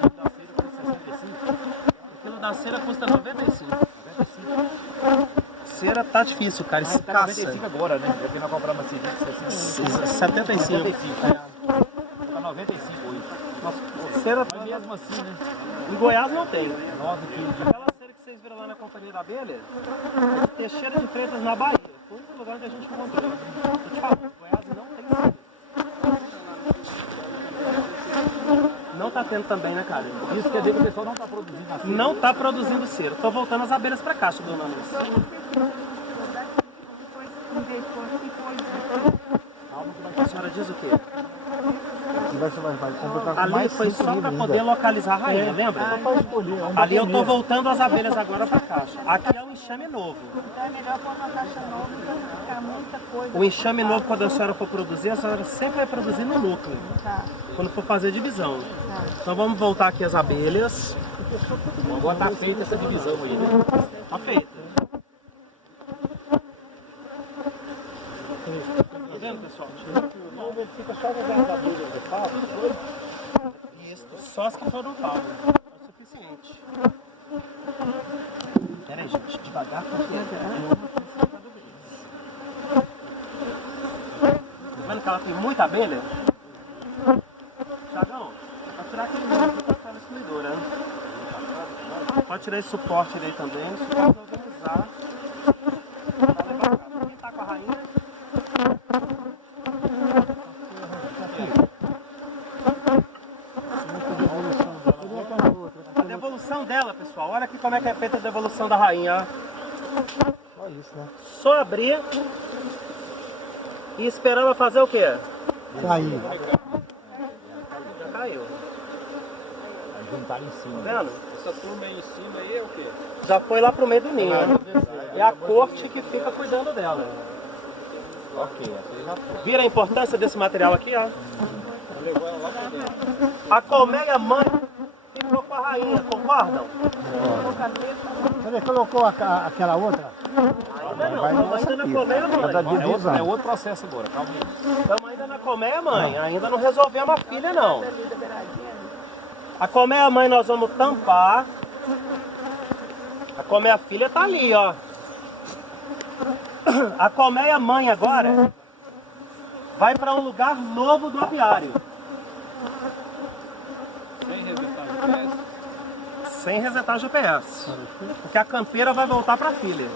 quilo da cera custa 65. O quilo da cera custa 95. Cera tá difícil, cara, Mas tá escassa. 95 agora, né? Eu tenho compramos assim, 75. Tá 95 hoje. Nossa, cera Mas mesmo assim, né? em Goiás não tem. 9 quilos. Aquela cera que vocês viram lá na Companhia da Abelha, é de Teixeira de Freitas, na Bahia. Foi o único lugar onde a gente encontrou. Eu te falo, Goiás não tem cera. Não tá tendo também, né, cara? Isso quer dizer que o pessoal não tá produzindo assim. Não tá produzindo cera. Tô voltando as abelhas pra caixa, dona Lúcia. A senhora diz o quê? Ali foi só para poder localizar a rainha, lembra? Ali eu tô voltando as abelhas agora para a caixa. Aqui é um enxame novo. Então é melhor pôr uma caixa nova, porque ficar muita coisa. O enxame novo, quando a senhora for produzir, a senhora sempre vai produzir no núcleo, Tá, quando for fazer divisão. tá. Então vamos voltar aqui as abelhas. Agora tá feita essa divisão aí, né? Tá feita. Tá vendo, pessoal? Fica só no da abelha, tá? Isso, só as que foram no pau. É o suficiente. Pera aí, gente, devagar, porque tá vendo que ela tem muita abelha? Thiagão, pode tirar aquele monte pra ficar na destruidora, né? Pode tirar esse suporte aí também, isso pode organizar. Pra levar pra casa. Quem tá com a rainha? A devolução dela, pessoal, olha aqui como é que é feita a devolução da rainha. Só isso, né? Só abrir e esperar ela fazer o quê? Cair. Já caiu, Aí juntaram em cima. tá vendo? Essa turma aí em cima aí é o quê? Já foi lá pro meio do ninho. É a corte que fica cuidando dela. Ok, essa já foi. Vira a importância desse material aqui, ó. Levou ela lá pra dentro. A colmeia mãe ficou com a rainha, concordam? Você colocou aquela outra? Ainda não, estamos ainda na colmeia mãe. É outro processo agora, calma aí. Estamos ainda na colmeia mãe, ainda não resolvemos a filha não. A colmeia mãe nós vamos tampar. A colmeia filha tá ali, ó. A colmeia mãe agora vai para um lugar novo do apiário. Sem resetar o GPS. Sem resetar o GPS. Porque a campeira vai voltar para a filha.